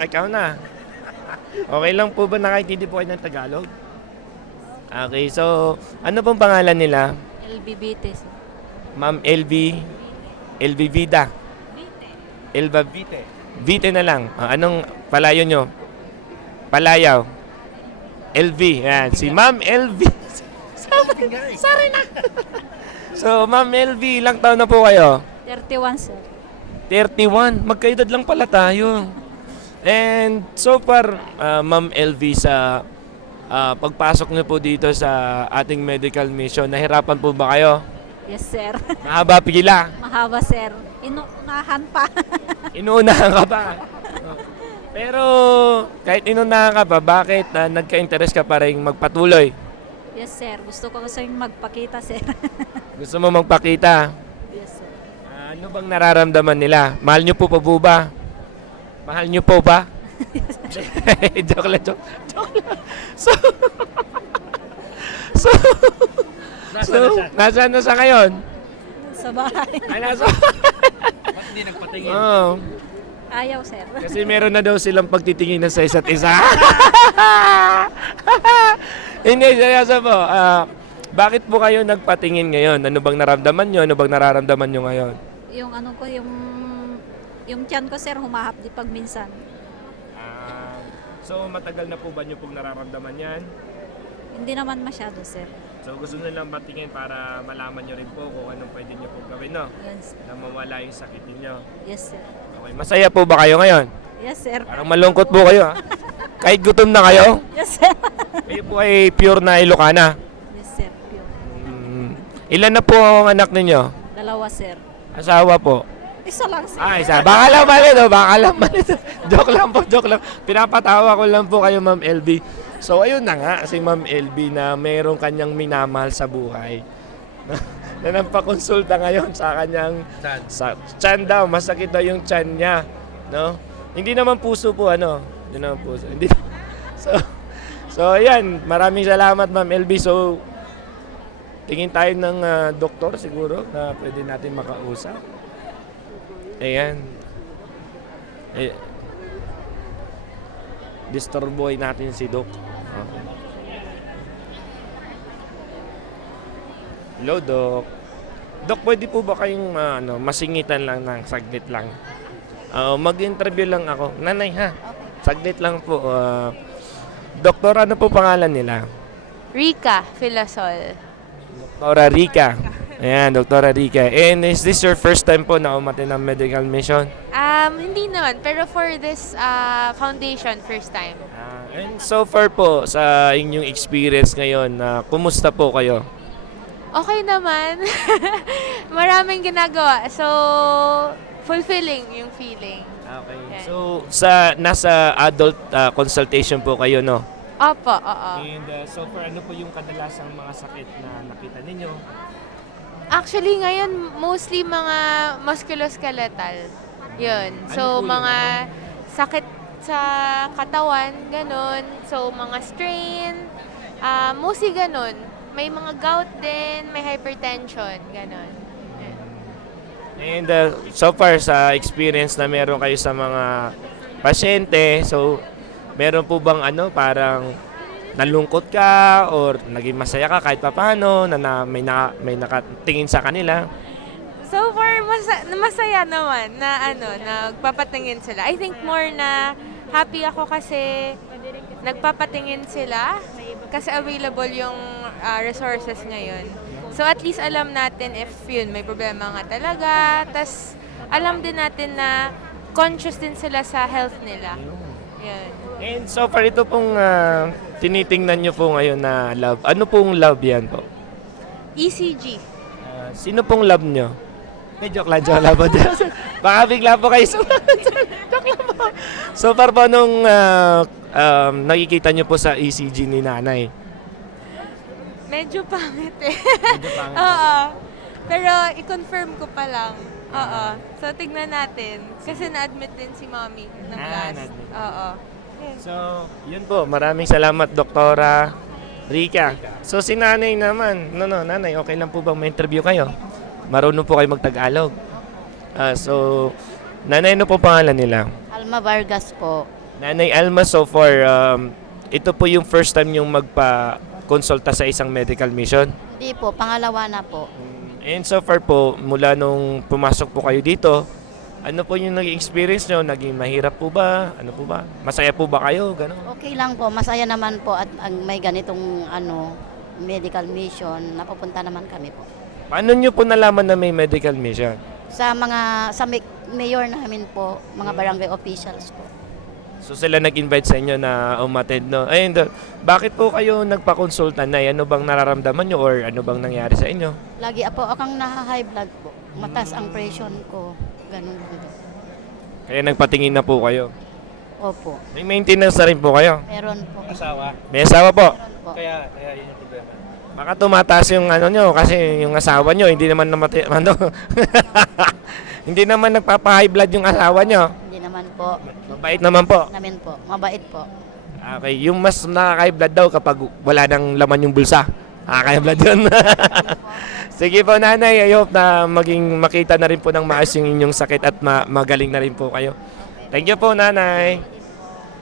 Ikaw na. Okay lang po ba nakaintindi po kayo ng Tagalog? Okay, so ano pong pangalan nila? LBBT. Ma'am LV, LV Vida, Elva Vite. Vite na lang. Anong palayo nyo? Palayaw. LV. Yan. Si Ma'am LV. Sorry na. So, Ma'am LV, ilang taon na po kayo? 31, sir. 31. Magkaedad lang pala tayo. And so far, Ma'am LV, sa pagpasok niyo po dito sa ating medical mission, nahirapan po ba kayo? Yes, sir. Mahaba pila. Mahaba, sir. Inunahan pa. Inuunahan ka pa. Pero kahit inuunahan ka pa, bakit nagka-interest ka pa rin magpatuloy? Yes, sir. Gusto ko kasi magpakita, sir. Gusto mo magpakita? Yes, sir. Ano bang nararamdaman nila? Mahal nyo po ba? Mahal nyo po ba? Joke lang. So, so, nasaan na sa ngayon? Sa bahay. Ay, nasa... Ba't hindi nagpatingin? Oo. Ayaw, sir. Kasi meron na daw silang pagtitinginan sa isa't isa. Hindi, seryoso po. Bakit po kayo nagpatingin ngayon? Ano bang naramdaman nyo? Ano bang nararamdaman nyo ngayon? Yung ano ko, yung tiyan ko, sir, humahapdi pag minsan. So matagal na po ba nyo pong nararamdaman yan? Hindi naman masyado, sir. So gusto nyo lang patingin para malaman nyo rin po kung anong pwede nyo pong gawin, no? Yes, sir. Na mawala yung sakit ninyo. Yes, sir. Okay, masaya po ba kayo ngayon? Yes, sir. Parang malungkot po kayo, ha? Kahit gutom na kayo? Yes, sir. Kayo po ay pure na Ilocana. Yes, sir. Pure. Ilan na po ang anak ninyo? 2, sir. Asawa po? Isa lang, sir. Isa. Baka lang mali, no? Baka lang mali. Joke lang. Pinapatawa ko lang po kayo, Ma'am LB. So, ayun na nga, si Ma'am LB na mayroong kanyang minamahal sa buhay. Na nagpakonsulta ngayon sa kanyang sa tiyan daw. Masakit daw yung tiyan niya. No? Hindi naman puso po, ano? Hindi naman puso. Hindi. So, ayan. Maraming salamat, Ma'am LB. So, tingin tayo ng doktor siguro na pwede natin makausap. Ayan. Disturboy natin si Doc. Okay. Hello, Doc. Doc, pwede po ba kayong masingitan lang ng saglit lang? Mag-interview lang ako. Nanay, ha? Saglit lang po. Doktor, ano po pangalan nila? Rica Filasol. Doktora Rica. Ayan, Doktora Rica. And is this your first time po na umatin ng medical mission? Hindi naman, pero for this foundation, first time. And so far po, sa inyong experience ngayon, kumusta po kayo? Okay naman. Maraming ginagawa. So, fulfilling yung feeling. Okay. Yan. So, nasa adult consultation po kayo, no? Opo, oo. And so far, ano po yung kadalasang mga sakit na nakita ninyo? Actually, ngayon, mostly mga musculoskeletal. Yun. So, Ano po mga sakit sa katawan, ganun. So, mga strain, mostly ganun. May mga gout din, may hypertension, ganun. Yan. And so far, sa experience na meron kayo sa mga pasyente, so, meron po bang parang nalungkot ka or naging masaya ka kahit papaano na may nakatingin sa kanila? So far, masaya naman na nagpapatingin sila. I think more na happy ako kasi nagpapatingin sila kasi available yung resources ngayon. So at least alam natin if yun, may problema nga talaga. Tas alam din natin na conscious din sila sa health nila. Yun. And so far, ito pong tinitingnan nyo po ngayon na lab. Ano pong lab yan po? ECG. Sino pong lab nyo? Joke lang po. Baka bigla po kayo joke lang po. So far po nung nakikita nyo po sa ECG ni nanay? Medyo pangit eh. Medyo pangit. Oo. Pero i-confirm ko pa lang. Oo. So tignan natin. Kasi na-admit din si mommy ng last. na-admit. Oo. So, yun po. Maraming salamat, Doktora Rica. So, si nanay naman. Nanay, okay lang po bang ma-interview kayo? Marunong po kayo mag-Tagalog. So, nanay, ano po pangalan nila? Alma Vargas po. Nanay Alma, so far, ito po yung first time yung magpa-konsulta sa isang medical mission. Hindi po, pangalawa na po. And so far po, mula nung pumasok po kayo dito, ano po yung naging experience nyo? Naging mahirap po ba? Ano po ba? Masaya po ba kayo? Ganon. Okay lang po, masaya naman po at ang may ganitong medical mission, napupunta naman kami po. Paano nyo po nalaman na may medical mission? Sa mayor namin po, mga barangay officials po. So sila nag-invite sa inyo na umattend, no? Ayun, bakit po kayo nagpa-consulta na? Ano bang nararamdaman nyo or ano bang nangyari sa inyo? Lagi po akong naha-high blood po. Mataas ang presyon ko. Ganun po. Kaya nagpatingin na po kayo. Opo. May maintenance na rin po kayo. Meron po. Asawa. May asawa po. Meron po. Kaya yun yung problema. Baka tumataas yung ano nyo kasi yung asawa nyo hindi naman hindi naman nagpapa-high blood yung asawa nyo. Hindi naman po. Mabait naman po. Namin po. Mabait po. Okay, yung mas nakaka-high blood daw kapag wala nang laman yung bulsa. Nakaka-high blood yun. Sige po nanay, I hope na makita na rin po ng maayos yung inyong sakit at magaling na rin po kayo. Thank you po nanay.